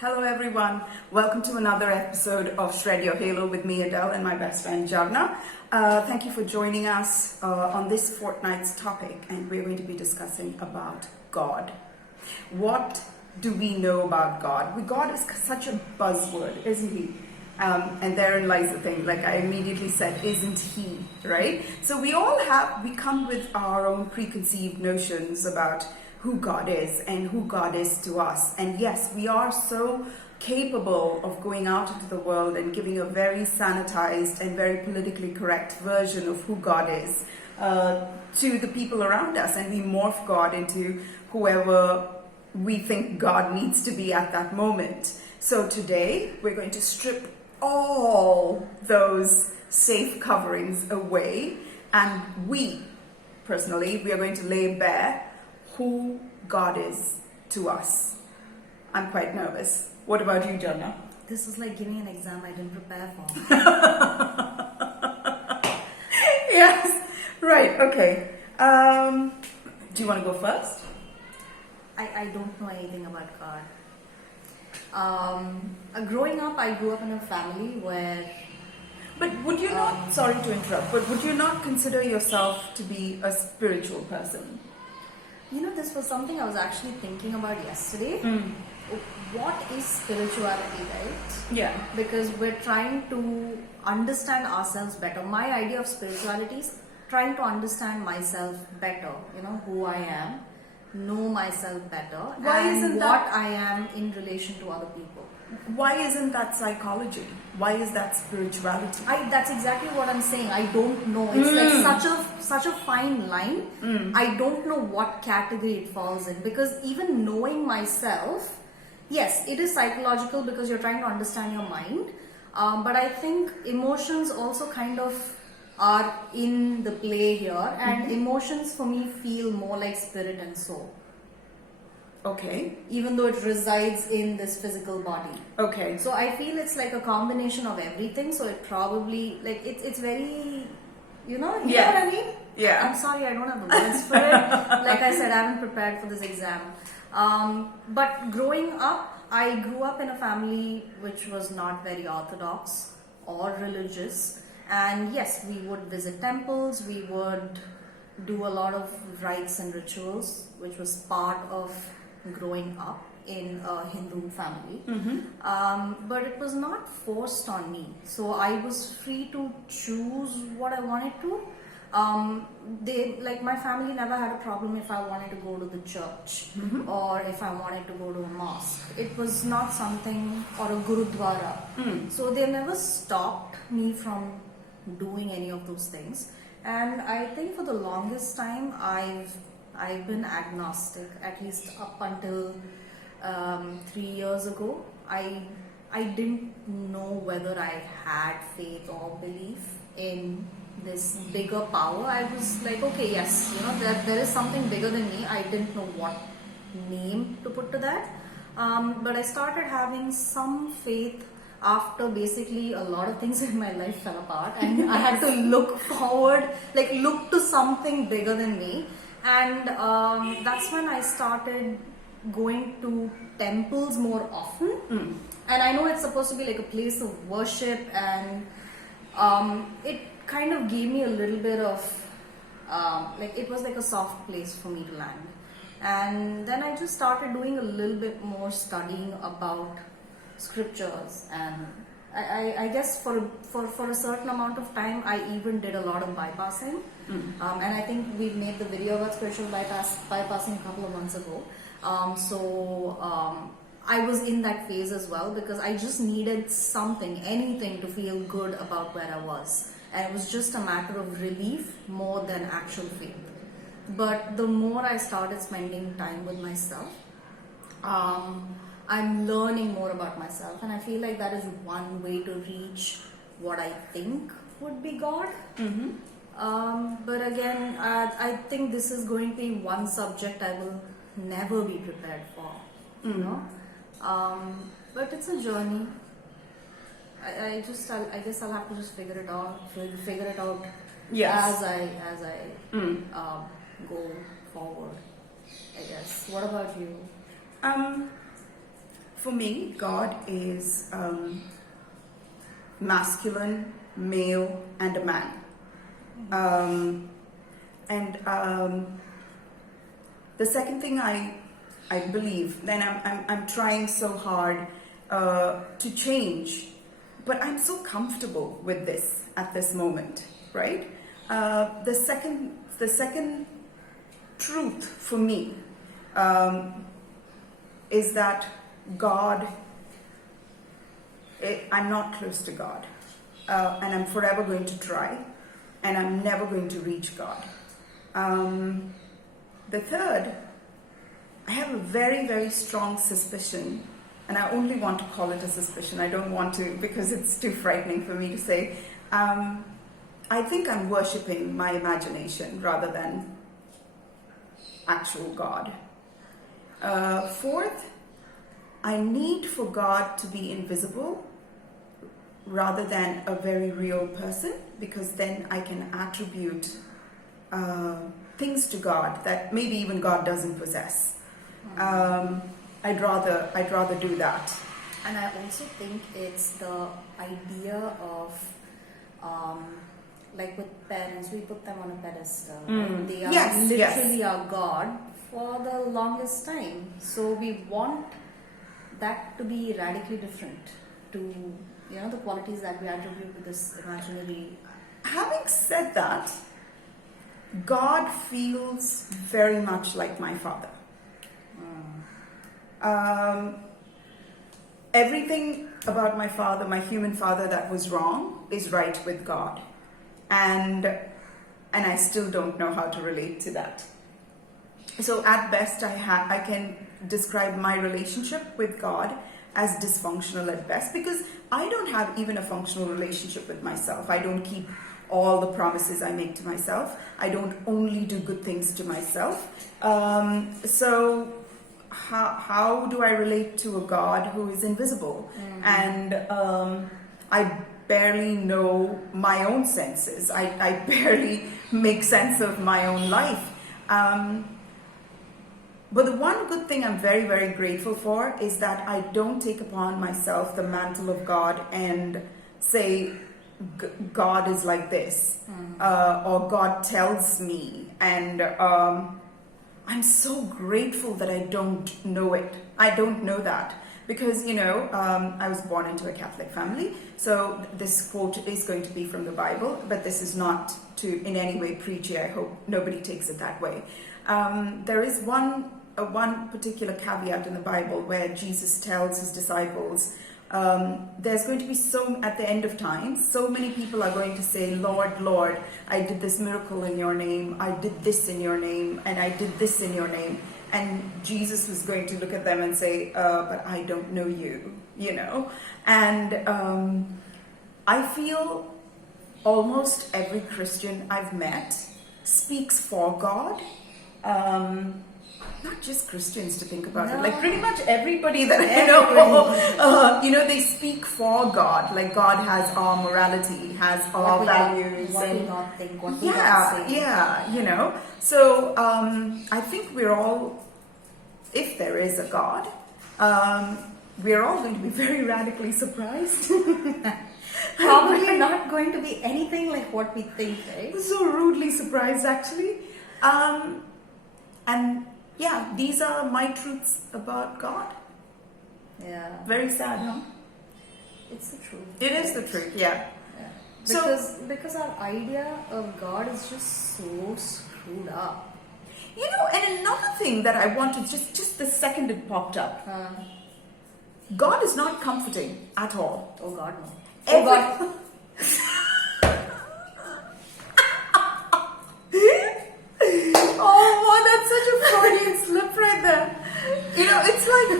Hello everyone, welcome to another episode of Shred Your Halo with me, Edel, and my best friend Jharna. Thank you for joining us on this fortnight's topic, and we're going to be discussing about God. What do we know about God? God is such a buzzword, isn't he? And therein lies the thing, like I immediately said, isn't he, right? So we come with our own preconceived notions about who God is and who God is to us. And yes, we are so capable of going out into the world and giving a very sanitized and very politically correct version of who God is to the people around us. And we morph God into whoever we think God needs to be at that moment. So today, we're going to strip all those safe coverings away. And we are going to lay bare who God is to us. I'm quite nervous. What about you, Jharna? This is like giving an exam I didn't prepare for. Yes, right, okay. Do you want to go first? I don't know anything about God. Growing up, I grew up in a family where... But would you not, sorry to interrupt, but would you not consider yourself to be a spiritual person? You know, this was something I was actually thinking about yesterday. What is spirituality, right? Yeah. Because we're trying to understand ourselves better. My idea of spirituality is trying to understand myself better. You know, who I am, know myself better, what I am in relation to other people. Why isn't that psychology? Why is that spirituality? That's exactly what I'm saying. I don't know. It's like such a fine line. I don't know what category it falls in, because even knowing myself, yes, it is psychological because you're trying to understand your mind. But I think emotions also kind of are in the play here, and emotions for me feel more like spirit and soul. Okay. Even though it resides in this physical body. Okay. So I feel it's like a combination of everything. So it probably, like, it's very, you know what I mean? Yeah. I'm sorry, I don't have the words for it. Like I said, I haven't prepared for this exam. But growing up, I grew up in a family which was not very orthodox or religious. And yes, we would visit temples, we would do a lot of rites and rituals, which was part of growing up in a Hindu family. But it was not forced on me. So I was free to choose what I wanted to. My family never had a problem if I wanted to go to the church or if I wanted to go to a mosque. It was not something, or a gurudwara. So they never stopped me from doing any of those things. And I think for the longest time I've been agnostic, at least up until 3 years ago. I didn't know whether I had faith or belief in this bigger power. I was like, okay, yes, you know, there is something bigger than me. I didn't know what name to put to that. But I started having some faith after basically a lot of things in my life fell apart, and I had to look forward, like look to something bigger than me. And that's when I started going to temples more often. And I know it's supposed to be like a place of worship, and it kind of gave me a little bit of it was like a soft place for me to land. And then I just started doing a little bit more studying about scriptures, and I guess for a certain amount of time I even did a lot of bypassing. And I think we've made the video about spiritual bypassing a couple of months ago. I was in that phase as well, because I just needed something, anything to feel good about where I was. And it was just a matter of relief more than actual faith. But the more I started spending time with myself, I'm learning more about myself, and I feel like that is one way to reach what I think would be God. But again, I think this is going to be one subject I will never be prepared for, you know. But it's a journey. I guess I'll have to just figure it out Yes. as I go forward, I guess. What about you? For me, God is masculine, male, and a man. The second thing I believe, then I'm trying so hard to change, but I'm so comfortable with this at this moment, right? The second truth for me is that God, I'm not close to God, and I'm forever going to try, and I'm never going to reach God. The third, I have a very, very strong suspicion, and I only want to call it a suspicion. I don't want to, because it's too frightening for me to say. I think I'm worshipping my imagination rather than actual God. Fourth, I need for God to be invisible rather than a very real person, because then I can attribute things to God that maybe even God doesn't possess. I'd rather do that. And I also think it's the idea of like with parents, we put them on a pedestal. They are literally our God for the longest time. So we want that to be radically different to the qualities that we attribute to this imaginary. Having said that, God feels very much like my father. Everything about my father, my human father, that was wrong is right with God, and I still don't know how to relate to that. So at best, I can describe my relationship with God as dysfunctional at best, because I don't have even a functional relationship with myself. I don't keep all the promises I make to myself. I don't only do good things to myself. So how do I relate to a God who is invisible? And I barely know my own senses. I barely make sense of my own life. But the one good thing I'm very, very grateful for is that I don't take upon myself the mantle of God and say, God is like this, or God tells me. And I'm so grateful that I don't know it. I don't know that. Because, I was born into a Catholic family. So this quote is going to be from the Bible, but this is not to in any way preachy. I hope nobody takes it that way. There is one particular caveat in the Bible where Jesus tells his disciples, there's going to be at the end of time, so many people are going to say, Lord, Lord, I did this miracle in your name, I did this in your name, and I did this in your name. And Jesus was going to look at them and say, but I don't know you, And I feel almost every Christian I've met speaks for God. Not just Christians, to think about it. Like pretty much everybody that I know, they speak for God. Like God has our morality, has our values. What we not think, what we not say. Yeah, So I think we're all, if there is a God, we're all going to be very radically surprised. Probably not going to be anything like what we think, right? So rudely surprised, actually. And yeah, these are my truths about God. Yeah. Very sad, huh? It's the truth. It is the truth, yeah. Because our idea of God is just so screwed up. And another thing that I wanted, just the second it popped up. God is not comforting at all. Oh God, no. God. Oh, that's such a Freudian slip right there. It's like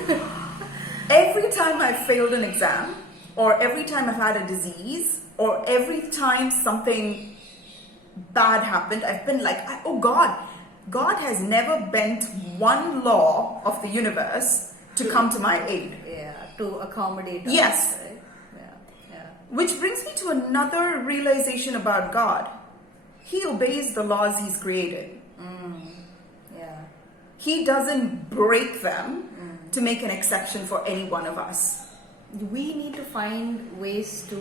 every time I failed an exam, or every time I've had a disease, or every time something bad happened, I've been like, oh God, God has never bent one law of the universe to come to my aid. Yeah, to accommodate us. Yes. Right? Yeah. Which brings me to another realization about God. He obeys the laws he's created. Yeah. He doesn't break them to make an exception for any one of us. We need to find ways to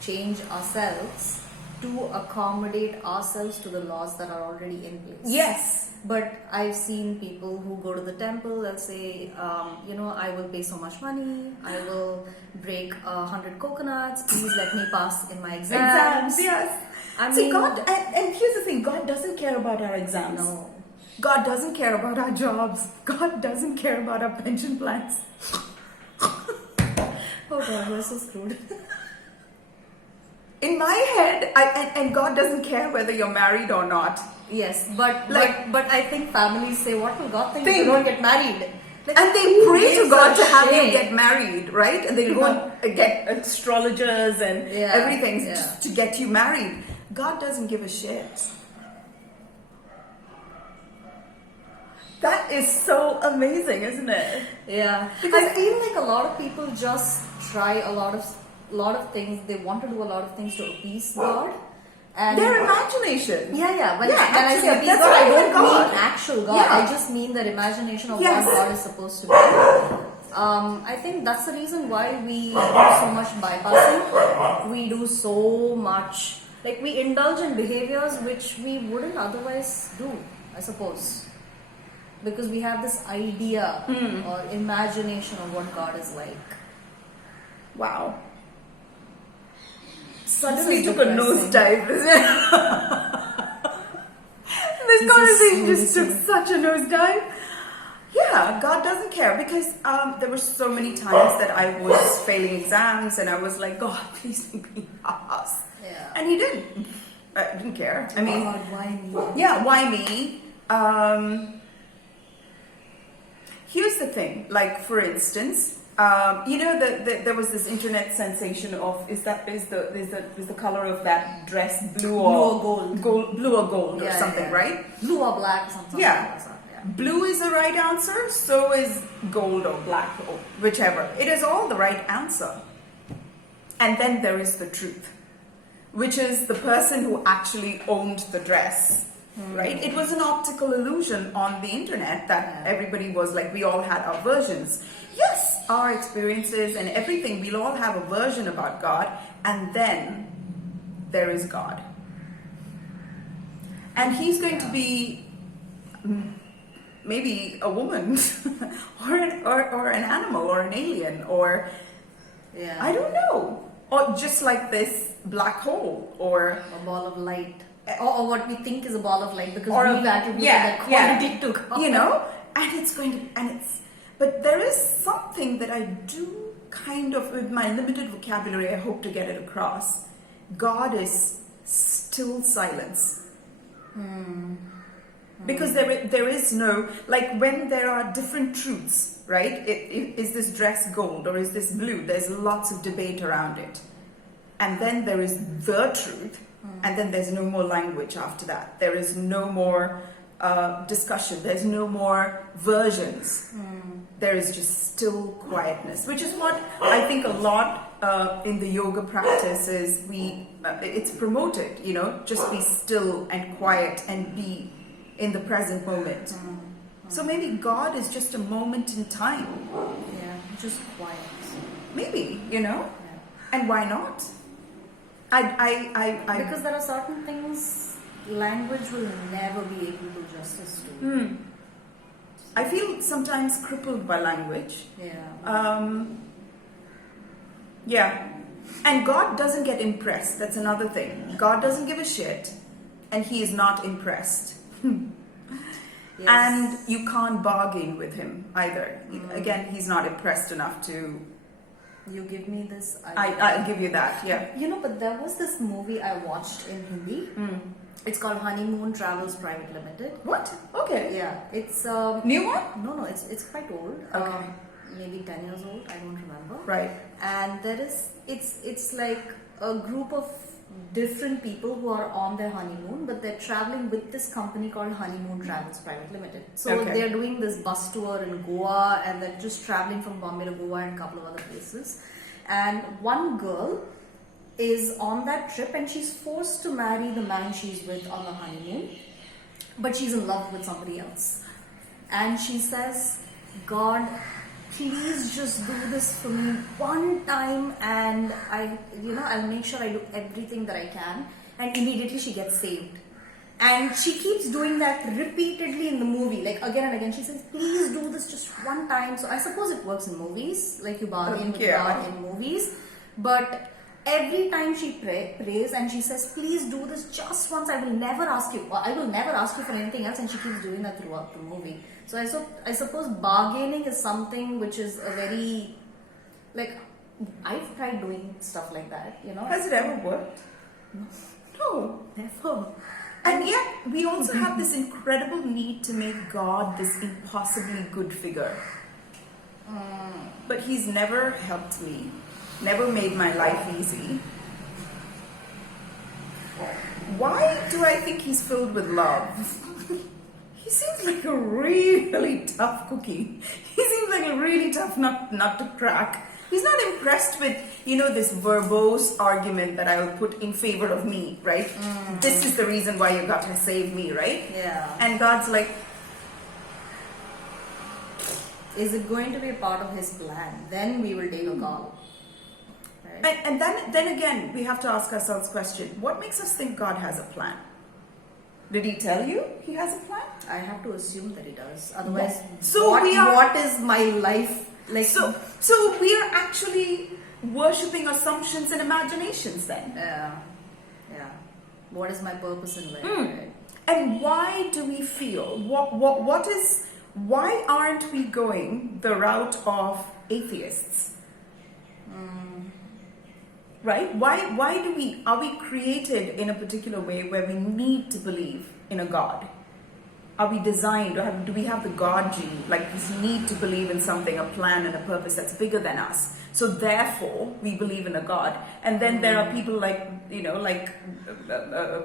change ourselves to accommodate ourselves to the laws that are already in place. Yes. But I've seen people who go to the temple and say, I will pay so much money, I will break 100 coconuts, please let me pass in my exams. Yes. See, God, and here's the thing, God doesn't care about our exams. No. God doesn't care about our jobs. God doesn't care about our pension plans. Oh God, we're so screwed. In my head, and God doesn't care whether you're married or not. Yes, but I think families say, what will God think if you don't get married? Like, and they pray to God to have you shit? get married, right? And they go and get astrologers and everything to get you married. God doesn't give a shit. That is so amazing, isn't it? Yeah, because I feel like a lot of people just try a lot of things. They want to do a lot of things to appease God. And their imagination. Yeah. When I say appease that's God, I what don't mean actual God. Yeah. I just mean their imagination of what God is supposed to be. I think that's the reason why we do so much bypassing. We do so much. Like, we indulge in behaviors which we wouldn't otherwise do, I suppose. Because we have this idea or imagination of what God is like. Wow. Suddenly took a nosedive. This conversation just took such a nosedive. Yeah, God doesn't care, because there were so many times that I was failing exams and I was like, God, please make me pass. Yeah. And He didn't. Didn't care. I mean, God, why me? Yeah, why me? Here's the thing. Like, for instance, there was this internet sensation of is the color of that dress blue or gold? Blue or gold or something, right? Blue or black, something. Yeah. Like that. Blue is the right answer, so is gold or black or whichever. It is all the right answer. And then there is the truth, which is the person who actually owned the dress, right? It was an optical illusion on the internet that everybody was like, we all had our versions. Yes, our experiences and everything, we'll all have a version about God, and then there is God. And He's going to be maybe a woman or an animal or an alien or I don't know, or just like this black hole or a ball of light, or what we think is a ball of light, because we've attributed that quality to God. But there is something that I do kind of, with my limited vocabulary, I hope to get it across. God is still silence. Because there is no, like, when there are different truths, right? Is this dress gold or is this blue? There's lots of debate around it. And then there is the truth, and then there's no more language after that. There is no more discussion. There's no more versions. There is just still quietness, which is what I think a lot in the yoga practice is it's promoted, just be still and quiet and be in the present moment. So maybe God is just a moment in time. Yeah, just quiet. Maybe, and why not? Because there are certain things language will never be able to do justice to. I feel sometimes crippled by language. Yeah. And God doesn't get impressed. That's another thing. God doesn't give a shit, and He is not impressed. Yes. And you can't bargain with Him either. Again, He's not impressed enough to. You give me this. I'll give you that. Yeah. But there was this movie I watched in Hindi. It's called Honeymoon Travels Private Limited. What? Okay. Yeah, it's new one? No, it's quite old. Okay. Maybe 10 years old. I don't remember. Right. And it's like a group of different people who are on their honeymoon, but they're traveling with this company called Honeymoon Travels Private Limited. So they're doing this bus tour in Goa, and they're just traveling from Bombay to Goa and a couple of other places. And one girl is on that trip, and she's forced to marry the man she's with on the honeymoon, but she's in love with somebody else. And she says, God, please just do this for me one time, and I'll make sure I do everything that I can. And immediately she gets saved. And she keeps doing that repeatedly in the movie, like again and again. She says, please do this just one time. So I suppose it works in movies, like you bargain with God in movies. But every time she prays and she says, please do this just once, I will never ask you for anything else. And she keeps doing that throughout the movie. So I suppose bargaining is something which is a very, like, I've tried doing stuff like that, Has it ever worked? No. Never. And yet, we also have this incredible need to make God this impossibly good figure. But He's never helped me, never made my life easy. Why do I think He's filled with love? He seems like a really tough cookie. He seems like a really tough nut to crack. He's not impressed with, this verbose argument that I will put in favor of me, right? This is the reason why you got to save me, right? Yeah. And God's like, is it going to be a part of His plan? Then we will take a call. Right? And then again, we have to ask ourselves the question, what makes us think God has a plan? Did He tell you He has a plan? I have to assume that He does. Otherwise, So what is my life like? So we are actually worshipping assumptions and imaginations then. Yeah. What is my purpose in life? Right? And why do we feel? Why aren't we going the route of atheists? Right? Why are we created in a particular way where we need to believe in a God? Are we designed, or do we have the God gene, like this need to believe in something, a plan and a purpose that's bigger than us? So therefore, we believe in a God. And then there are people like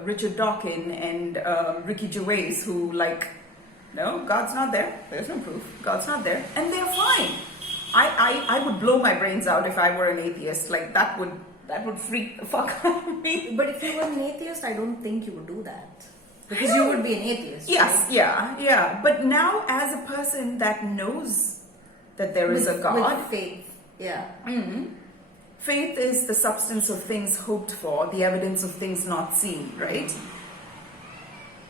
Richard Dawkins and Ricky Gervais who no, God's not there. There's no proof. God's not there. And they're fine. I would blow my brains out if I were an atheist. Like that would freak the fuck out of me. But if you were an atheist, I don't think you would do that. Because you would be an atheist. Yes, right? yeah. But now, as a person that knows that there is a God, with faith, yeah. Faith is the substance of things hoped for, the evidence of things not seen, right?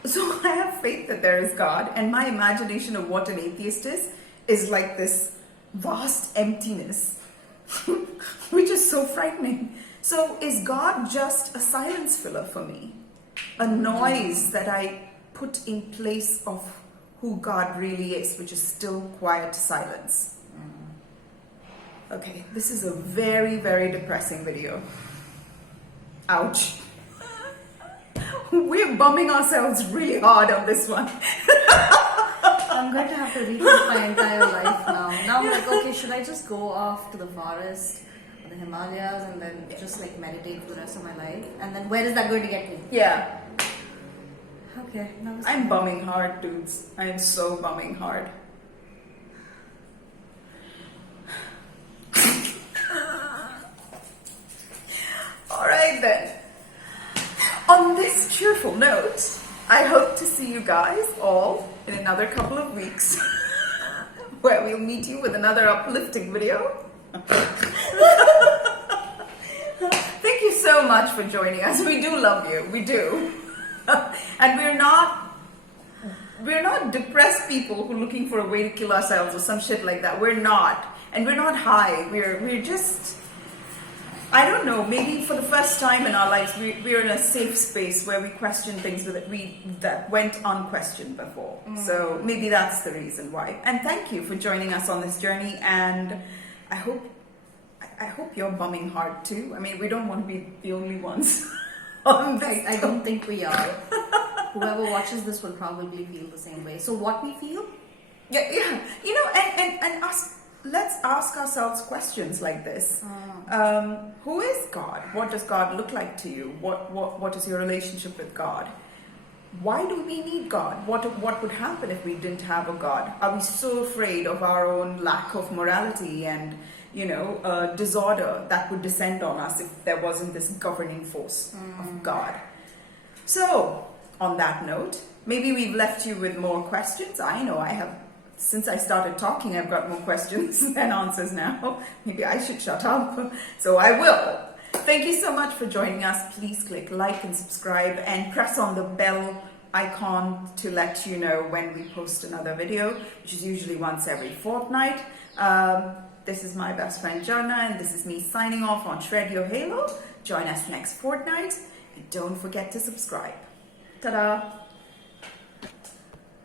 So I have faith that there is God, and my imagination of what an atheist is like this vast emptiness, which is so frightening. So is God just a silence filler for me? A noise that I put in place of who God really is, which is still quiet silence. Okay, this is a very, very depressing video. Ouch. We're bumming ourselves really hard on this one. I'm going to have to rethink my entire life now. Now I'm like, okay, should I just go off to the forest or the Himalayas and then just meditate for the rest of my life? And then where is that going to get me? Yeah. Okay. I'm bumming hard, dudes. I am so bumming hard. Alright then. On this cheerful note, I hope to see you guys all in another couple of weeks where we'll meet you with another uplifting video. Thank you so much for joining us. We do love you. We do. And we're not depressed people who are looking for a way to kill ourselves or some shit like that. We're not. And we're not high. We're just, I don't know, maybe for the first time in our lives, we're in a safe space where we question things that went unquestioned before. So maybe that's the reason why. And thank you for joining us on this journey. And I hope you're bumming hard too. I mean, we don't want to be the only ones. I don't think we are. Whoever watches this will probably feel the same way. So what we feel? Yeah. And let's ask ourselves questions like this. Who is God? What does God look like to you? What is your relationship with God? Why do we need God? What would happen if we didn't have a God? Are we so afraid of our own lack of morality and disorder that would descend on us if there wasn't this governing force of God? So, on that note, maybe we've left you with more questions. I know I have since I started talking, I've got more questions than answers now. Maybe I should shut up. So I will. Thank you so much for joining us. Please click like and subscribe and press on the bell icon to let you know when we post another video, which is usually once every fortnight. This is my best friend Jharna, and this is me signing off on Shred Your Halo. Join us next fortnight, and don't forget to subscribe. Ta-da!